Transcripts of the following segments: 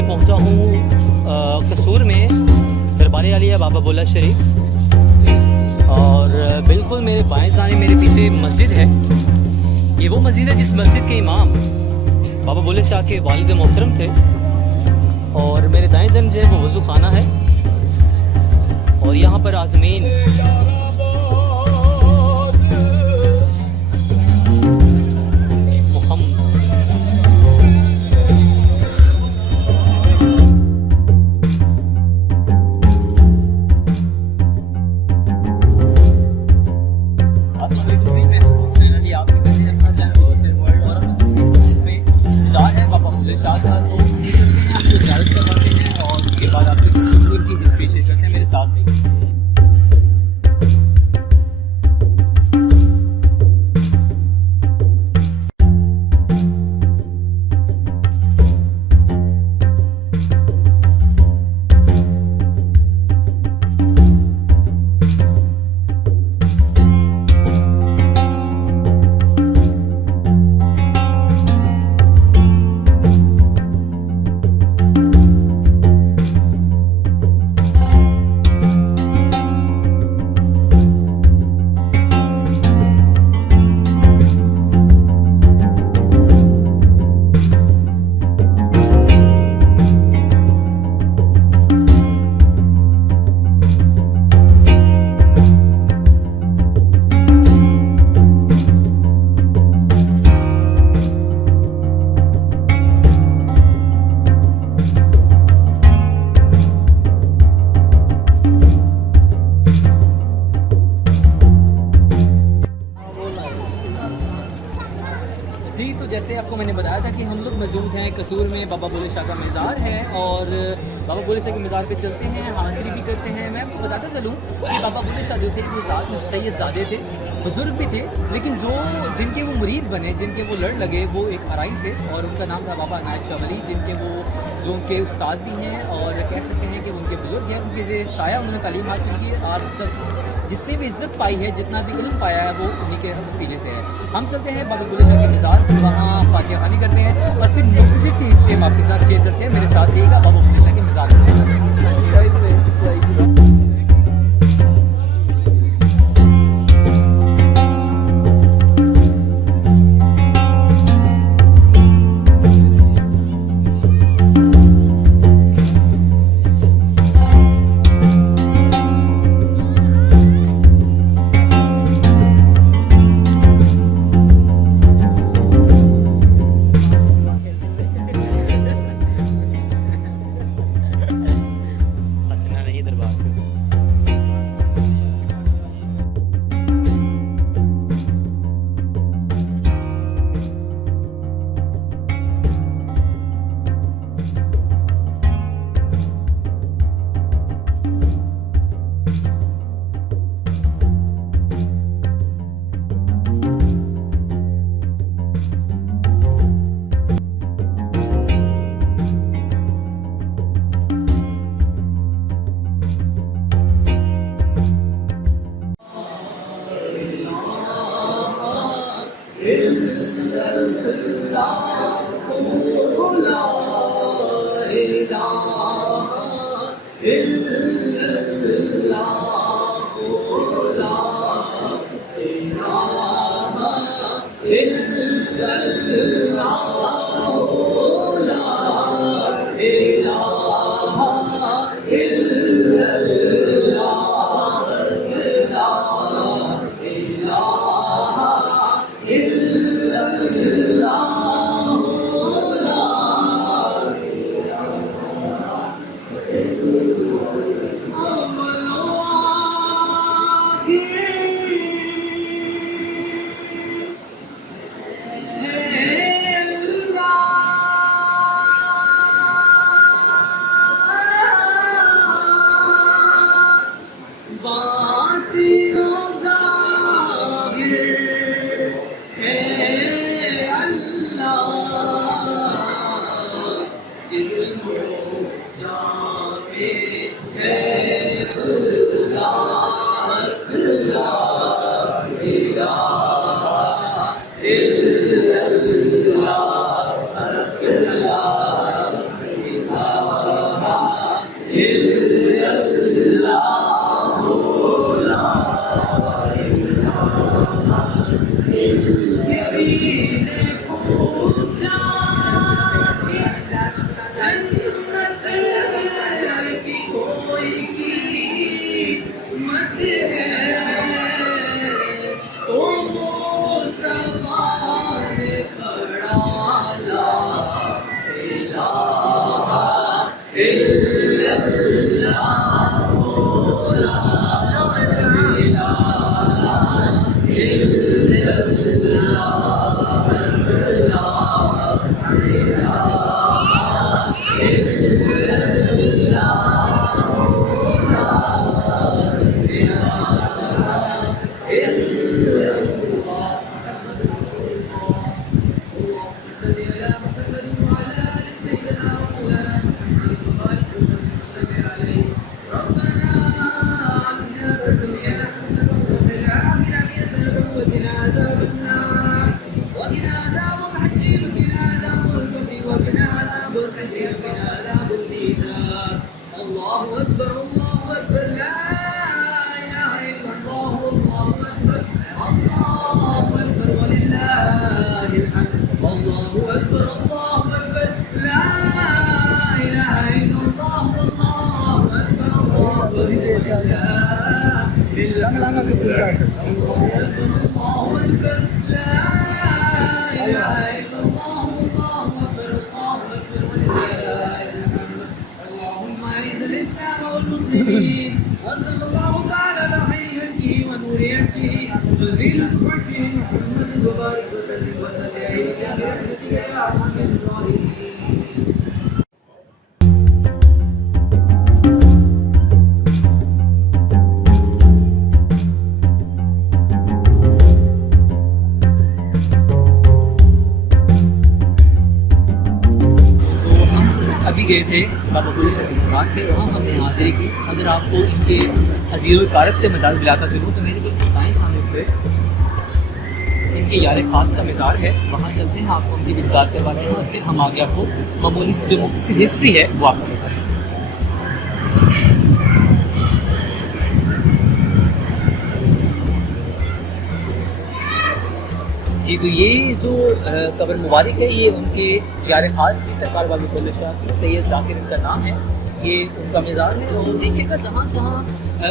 पहुंचा हूँ कसूर में दरबार आलिया बाबा बुल्ला शरीफ, और बिल्कुल मेरे बाएं जाने मेरे पीछे मस्जिद है। ये वो मस्जिद है जिस मस्जिद के इमाम बाबा बुल्ले शाह के वालिद मोहतरम थे, और मेरे दाएं जाने जो है वो वज़ू खाना है, और यहाँ पर आज़मीन तो जैसे आपको मैंने बताया था कि हम लोग मौजूद हैं कसूर में, बाबा बुल्ले शाह का मज़ार है, और बाबा बुल्ले शाह के मज़ार पे चलते हैं, हाज़िरी भी करते हैं। मैं आपको बताता चलूँ कि बाबा बुल्ले शाह जो थे वो ज़ात में सैयदज़ादे थे, बुज़ुर्ग भी थे, लेकिन जिनके वो मुरीद बने, जिनके वो लड़ लगे, वो एक आराई थे, और उनका नाम था बाबा अनायत शाह वली, जो उनके उस्ताद भी हैं, और कह सकते हैं कि उनके बुज़ुर्ग हैं। उनके साया उन्होंने तालीम हासिल की। आज तक जितनी भी इज्जत पाई है, जितना भी इल्म पाया है, वो उन्हीं के वसीले से है। हम चलते हैं बाबा बुल्ले शाह के मज़ार, वहाँ फातिहा खानी करते हैं, और फिर मुख्तसर सी हिस्ट्री हम आपके साथ शेयर करते हैं। मेरे साथ रहिएगा, बाबा बुल्ले शाह के मज़ार में। अभी गए थे बाबा बुले शाह के मज़ार पे, वहाँ हमने हाजिरी की। अगर आपको इनके अजीज़ कारक से मदाद मिलाता चलूँ तो मेरे बिल्कुल दाएं सामने पे इनके यार खास का मज़ार है, वहाँ चलते हैं, आपको उनकी दीदार करवाते हैं और फिर हम आगे आपको मामूली से जो मुख्तसर हिस्ट्री है वो आपको बताते हैं। जी, तो ये जो कब्र मुबारक है ये उनके यार ख़ास की सरकार बाबा बुले शाह की, सैयद जाकिर इनका नाम है, ये उनका मज़ार है। और देखिएगा जहाँ जहाँ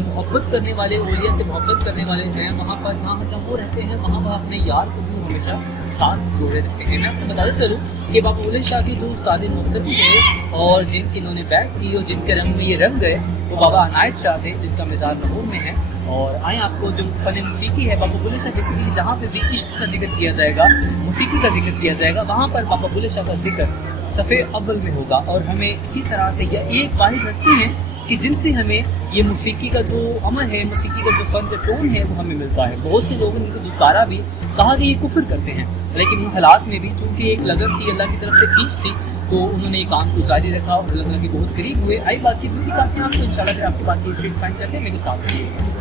मोहब्बत करने वाले, औलिया से मोहब्बत करने वाले हैं, वहाँ पर जहाँ जहाँ वो रहते हैं वहाँ वह अपने यार को भी हमेशा साथ जोड़े रखते हैं। मैं आपको बताते चलूँ कि बाबा बुले शाह की जो उस्ताद मोहतरम थे और जिनकी इन्होंने बैठ की और जिनके रंग में ये रंग गए वो बाबा अनायत शाह थे, जिनका मज़ार लाहौर में है। और आए आपको जो फ़न मौसीकी है बाबा बुले शाह, बेसिकली जहाँ पे भी इश्क का जिक्र किया जाएगा, मौसीकी का जिक्र किया जाएगा, वहाँ पर बाबा बुले शाह का जिक्र सफ़े अव्वल में होगा। और हमें इसी तरह से यह एक वाहिद हस्ती है कि जिनसे हमें ये मौसीकी का जो अमल है, मौसीकी का जो फ़न का टोन है वो हमें मिलता है। बहुत से लोगों ने इनको दुकारा भी कहा कि ये कुफ्र करते हैं, लेकिन उन हालात में भी चूँकि एक लगन थी, अल्लाह की तरफ से खींच थी, तो उन्होंने एक काम को जारी रखा और अल्लाह के बहुत करीब हुए। आई बात की दूसरी बात है आपको इंशाल्लाह फिर आपके बात की स्ट्रीट फाइंड करते हैं मेरे साथ।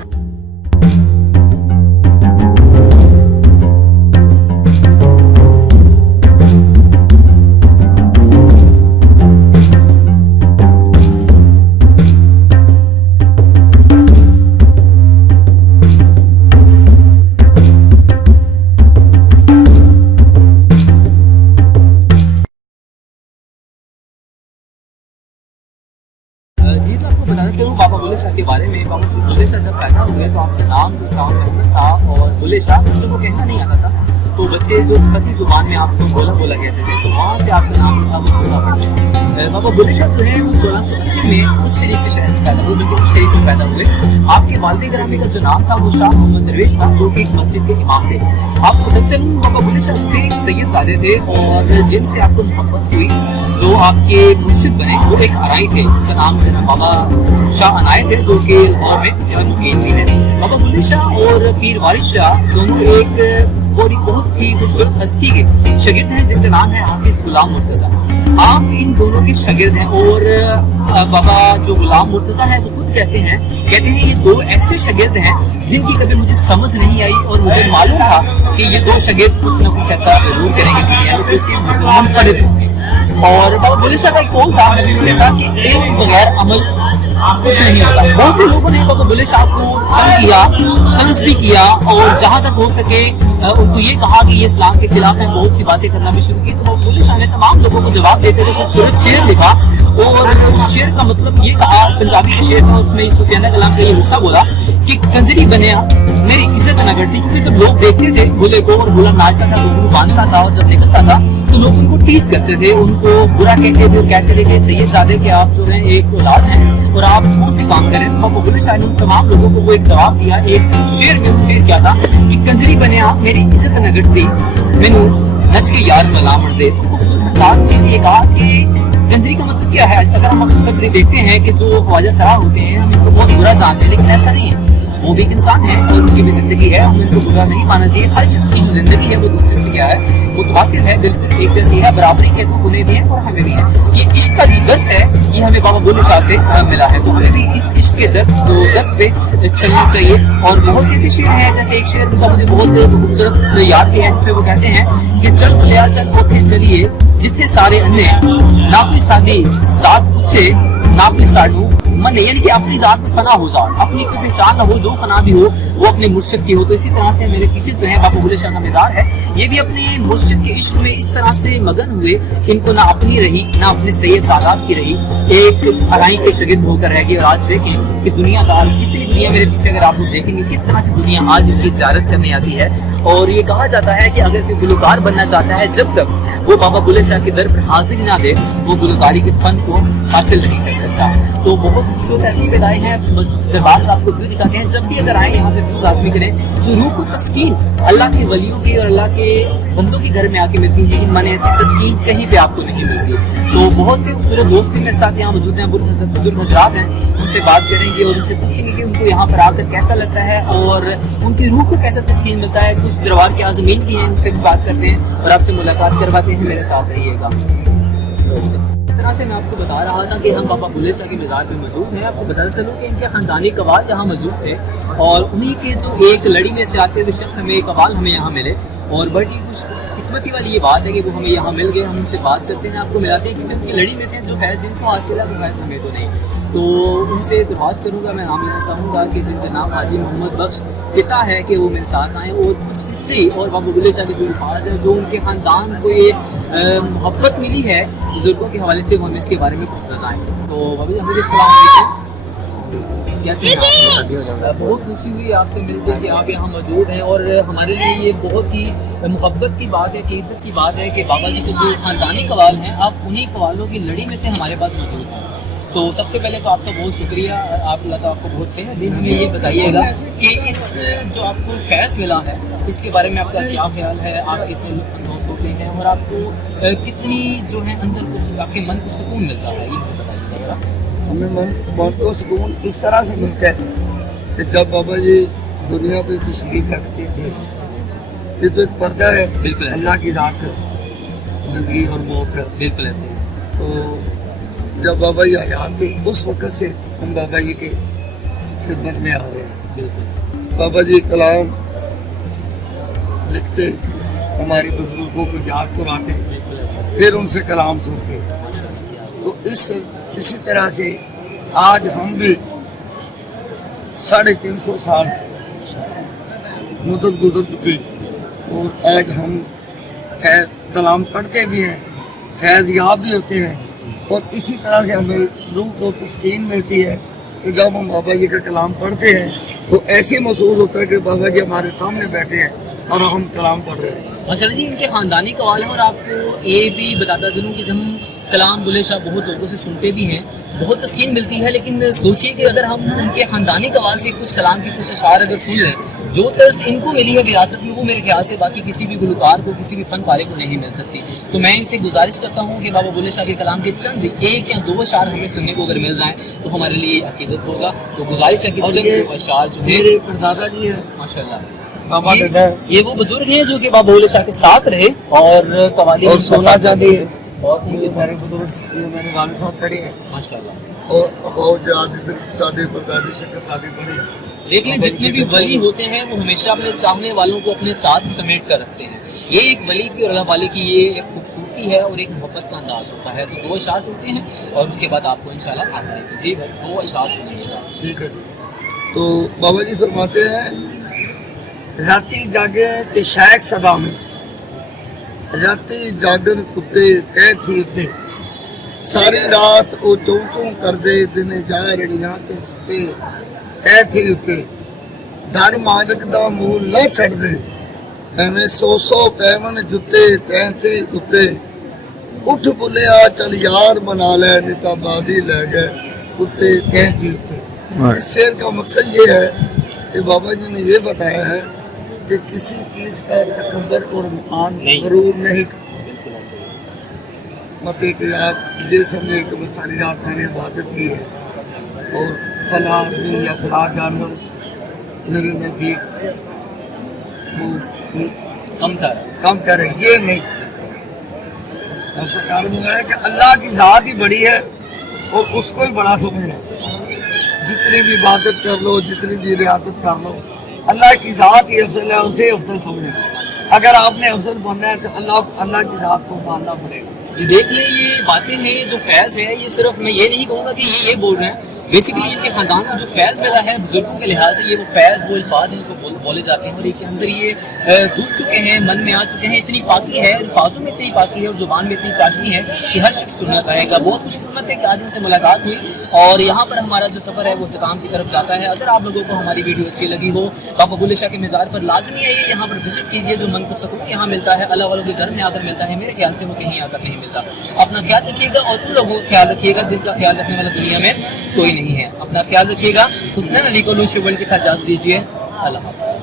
जी, तो आपको बताना चलूँ बाबा बुले शाह के बारे में। बाबा बुले शाह जब पैदा हुए तो आपका नाम जो था मोहम्मद था, और बुले शाह बच्चों को कहना नहीं आता था, तो बच्चे जो फती ज़ुबान में आपको बोला कहते थे, तो वहाँ से आपका नाम था वो बोला पड़ता। बाबा बुले शाह जो है वो 1680 में उस शरीफ के शहर में पैदा हुए, बिल्कुल उस शरीफ में पैदा हुए। आपके वालिद ग्रामी का जो नाम था वो शाह मोहम्मद दरवेश था, जो कि एक मस्जिद के इमाम थे। आपको बताते चलूँ बाबा बुले शाह एक सैयद ज़ादे थे और जिनसे आपको मोहब्बत हुई, जो आपके मुर्शिद बने वो एक अराई थे, उनका नाम जो है बाबा शाह अनायत है, जो कि लाहौर में मुकीम भी है। बाबा बुले शाह और पीर वारिस शाह दोनों एक और एक बहुत ही खूबसूरत हस्ती के शागिर्द हैं जिनका नाम है हाफिज गुलाम मुर्तजा। आप इन दोनों के शागिर्द हैं और बाबा जो गुलाम मुर्तजा है वो खुद कहते हैं ये दो ऐसे शागिर्द हैं जिनकी कभी मुझे समझ नहीं आई और मुझे मालूम था कि ये दो शागिर्द कुछ ना कुछ ऐसा जरूर करेंगे दुनिया में जो कि मुनफरिद होंगे। और बाबा बुल्ले शाह का एक कौल था कि इल्म बगैर अमल कुछ नहीं होता। बहुत से लोगों ने बाबा बुल्ले शाह को तंग किया, तंज भी किया और जहां तक हो सके उनको ये कहा कि ये इस्लाम के खिलाफ है, बहुत सी बातें करना भी शुरू की। तो बाबा बुल्ले शाह ने तमाम लोगों को जवाब देते हुए खूबसूरत शेर लिखा और उस शेर का मतलब ये कहा, पंजाबी का शेर था, उसमें सुफियाना कलाम का ये हिस्सा बोला कि कंजरी बनया मेरी इज्जत न करती। क्योंकि जब लोग देखते थे बुल्ले को और बुल्ला नाचता था, घुंघरू बांधता था और जब निकलता था तो लोग उनको टीज करते थे, उनको बुरा कहते थे, कहते थे कि सैयदजादे के आप जो है एक औलाद हैं और आप कौन से काम करें। तो बाबा बुल्ले शाह ने तमाम लोगों को वो एक जवाब दिया एक शेर में। वो शेर क्या था कि कंजरी बनया मेरी इज्जत न करती, मैनू नच के यार मलामड़ दे। तो खूबसूरत अंदाज में ये कहा कि कंजरी का मतलब क्या है। अगर हम अक्सर देखते हैं कि जो ख्वाजा सरा होते हैं हम इनको बहुत बुरा जानते हैं, लेकिन ऐसा नहीं है, वो भी एक इंसान है और उनकी भी जिंदगी है, हमें इनको बुरा नहीं मानना चाहिए। हर शख्स की जिंदगी है वो दूसरे से क्या है, वो मुतवासिल है, बिल्कुल एक जैसी है, बराबरी के हकूक उन्हें भी है और हमें भी है। ये इश्क का दर्स है, ये हमें बाबा बुल्ले शाह से मिला है, तो हमें भी इस इश्क के दर्स पे चलना चाहिए। और बहुत सी ऐसे शेर हैं, जैसे एक शेर उनका मुझे बहुत खूबसूरत याद भी है जिसमें वो कहते हैं कि चल कलिया चल उठे चलिए जिथे सारे अन्ने, ना कोई सादी जात पूछे ना कोई साडू मन, यानी कि अपनी जात में फना हो जाओ, अपनी कोई पहचान ना हो, जो फना भी हो वो अपने मुर्शिद की हो। तो इसी तरह से मेरे पीछे जो है बाबा बुल्ले शाह का मज़ार है, ये भी अपने मुर्शिद के इश्क में इस तरह से मगन हुए, इनको ना अपनी रही ना अपने सैयद सादात की रही, एक अराई के शागिर्द होकर रह गए। और आज देखें कि दुनियादार कितनी दुनिया मेरे पीछे अगर आप लोग देखेंगे किस तरह से दुनिया आज इनकी ज़ियारत करने आती है। और ये कहा जाता है कि अगर कोई गुलकार बनना चाहता है, जब तक वो बाबा बुल्ले शाह के दर पर हाजिर ना दे वो गुलकारी के फन को हासिल नहीं कर सकता। तो बहुत लोग ऐसी विदाएं हैं दरबार में आपको व्यू दिखाते हैं, जब भी अगर आए यहाँ पे व्यू लाजमी करें। जो रूह को तस्कीन अल्लाह के वलियों की और अल्लाह के बंदों के घर में आके मिलती है, माने ऐसी तस्कीन कहीं पे आपको नहीं मिलती। तो बहुत से खूबसूरत दोस्त भी मेरे साथ यहाँ मौजूद हैं, बुजुर्ग हजरात हैं, उनसे बात करेंगे और उनसे पूछेंगे कि उनको यहाँ पर आकर कैसा लगता है और उनकी रूह को कैसा तस्कीन मिलता है। कुछ दरबार के आज़मीन भी हैं, उनसे भी बात करते हैं और आपसे मुलाकात करवाते हैं। मेरे साथ रहिएगा। तरह से मैं आपको बता रहा था कि हम बाबा बुल्ले शाह के मज़ार पे मौजूद हैं। आपको बता चलूँ कि इनके ख़ानदानी कवाल यहाँ मौजूद थे और उन्हीं के जो एक लड़ी में से आते हुए शख्स हमें कवाल हमें यहाँ मिले और बड़ी किस्मती वाली ये बात है कि वो हमें यहाँ मिल गए। हम उनसे बात करते हैं, आपको मिलाते हैं कि उनकी लड़ी में से जो फैज़ जिनको हासिल है वो फैज़ हमें तो नहीं। तो उनसे दरख्वास्त करूँगा, मैं नाम लेना चाहूँगा कि जिनका नाम हाजी मोहम्मद बख्श पिता है कि वो मेरे साथ आएँ और कुछ हिस्ट्री और बाबा बुल्ले शाह के जो अल्फाज हैं, जो उनके ख़ानदान को ये मोहब्बत मिली है बुजुर्गों के हवाले से, वो हमें इसके बारे में कुछ बताएँ। तो बाबा जी हमें सलाम कैसे हैं? बहुत खुशी हुई आपसे मिलकर कि आप यहाँ मौजूद हैं और हमारे लिए ये बहुत ही मुहब्बत की बात है, इज्जत की बात है कि बाबा जी के जो ख़ानदानी कवाल हैं आप उन्हीं कवालों की लड़ी में से हमारे पास मौजूद हैं। तो सबसे पहले तो आपका बहुत शुक्रिया, आप अल्लाह ताला आपको बहुत सेहत दे। हमें ये बताइएगा कि इस जो आपको फैज़ मिला है इसके बारे में आपका क्या ख्याल है, आप कितने लुत्फ़ होते हैं और आपको कितनी जो है अंदर को आपके मन को सुकून मिलता है, ये बताइएगा। हमें मन को सुकून इस तरह से मिलता है कि जब बाबा जी दुनिया पे तशरीफ रखते थे, ये तो एक पर्दा है अल्लाह की रात जिंदगी और मौत का। बिल्कुल ऐसे। तो जब बाबा जी हयात थे उस वक़्त से हम बाबा जी के खिदमत में आ रहे हैं। बाबा जी कलाम लिखते, हमारे बुजुर्गों को याद कराते, फिर उनसे कलाम सुनते। तो इसी तरह से आज हम भी 350 साल मुद्दत गुजर चुकी और आज हम फैज़ कलाम पढ़ते भी हैं, फैज़ याब भी होते हैं और इसी तरह से हमें रूह को तस्कीन मिलती है कि जब हम बाबा जी का कलाम पढ़ते हैं तो ऐसे महसूस होता है कि बाबा जी हमारे सामने बैठे हैं और हम कलाम पढ़ रहे हैं। माशाल्लाह जी, इनके ख़ानदानी कवाल है और आपको ये भी बताता चलूँ कि हम कलाम बुल्ले शाह बहुत लोगों से सुनते भी हैं, बहुत तस्कीन मिलती है, लेकिन सोचिए कि अगर हम उनके ख़ानदानी कवाल से कुछ कलाम की कुछ अशार अगर सुन लें, जो तर्ज इनको मिली है विरासत में, वो मेरे ख्याल से बाकी किसी भी गुलकार को, किसी भी फ़न पारे को नहीं मिल सकती। तो मैं इनसे गुजारिश करता हूँ कि बाबा बुल्ले शाह के कलाम के चंद एक या दो अशार हमें सुनने को अगर मिल जाएँ तो हमारे लिए अकीदत होगा। तो गुजारिश है कि चंद अशार जो मेरे परदादा जी हैं माशाल्लाह, बाबा देता है ये वो बुजुर्ग हैं जो कि बाबा बुल्ले शाह के साथ रहे और कवाली और सोना चांदी है। और ये मेरे बुजुर्ग, ये मेरे वाले साहब पढ़े हैं माशाल्लाह। और बहुत दादी परदादी शक्कर दादी पढ़े हैं। देख लें जितने भी वली होते हैं वो हमेशा अपने चाहने वालों को अपने साथ समेट कर रखते हैं। ये एक वली की और अल्लाह वाले की ये एक खूबसूरती है और एक मोहब्बत का अंदाज होता है। तो 2 अशार सुनते हैं और उसके बाद आपको इंशाल्लाह आता है जी 2 अशार सुनिए। ठीक है। तो बाबा जी फरमाते हैं, राती जागे ते शायक सदा में, राती जागन कुत्ते कह थी उत्ते, सारी रात वो चूं चूं कर दे, दिन जाए रड़ियां ते सुते कह थी उत्ते, धर माजक दा मुंह न छड़ दे, एवें 100 पैवन जुत्ते तैं थे उत्ते, उठ बुलिया चल यार बना ले, निताबादी ले गए कुत्ते कह थी उत्ते। इस शेर का मकसद ये है कि बाबा जी ने ये बताया है कि किसी चीज का तकब्बर और मान गरूर नहीं, मतलब कि आप ये समझे कि मैं सारी रात मैंने इबादत की है और फला आदमी या फला जानवर मेरे नजदीक वो कम करे, ये नहीं। ऐसा कारण है कि अल्लाह की ज़ात ही बड़ी है और उसको ही बड़ा समझना। जितनी भी इबादत कर लो, जितनी भी रियादत कर लो, अल्लाह की ज़ात ही अफजल है, उसे अफजल समझना। अगर आपने अफजल बनना है तो अल्लाह की ज़ात को मानना पड़ेगा। जी देख लें ये बातें हैं, जो फैज़ है ये सिर्फ मैं ये नहीं कहूँगा कि ये बोल रहे हैं, बेसिकली इनके खानदान को जो फैज़ मिला है बुजुर्गों के लिहाज से, ये वो फैज़ वो अल्फाज इनको बोले जाते हैं और इनके अंदर ये घुस चुके हैं, मन में आ चुके हैं। इतनी पाकी है, अल्फाजों में इतनी पाकी है और ज़ुबान में इतनी चाशनी है कि हर शख्स सुनना चाहेगा। बहुत खुशकिस्मत है कि आज इनसे मुलाकात हुई और यहाँ पर हमारा जो सफ़र है वो इख्तिताम की तरफ जाता है। अगर आप लोगों को हमारी वीडियो अच्छी लगी हो, बाबा बुल्ले शाह के मज़ार पर लाजमी आइए, यहाँ पर विजिट कीजिए। जो मन को सुकून यहाँ मिलता है अल्लाह वालों के घर में आकर मिलता है, मेरे ख्याल से वो कहीं आकर नहीं मिलता। अपना ख्याल रखिएगा और उन लोगों का ख्याल रखिएगा जिनका ख्याल रखने वाला दुनिया में कोई नहीं है। अपना ख्याल रखिएगा। हुस्नैन अली को लूशी वर्ल्ड के साथ इजाज़त दीजिए। अल्लाह हाफ़िज़।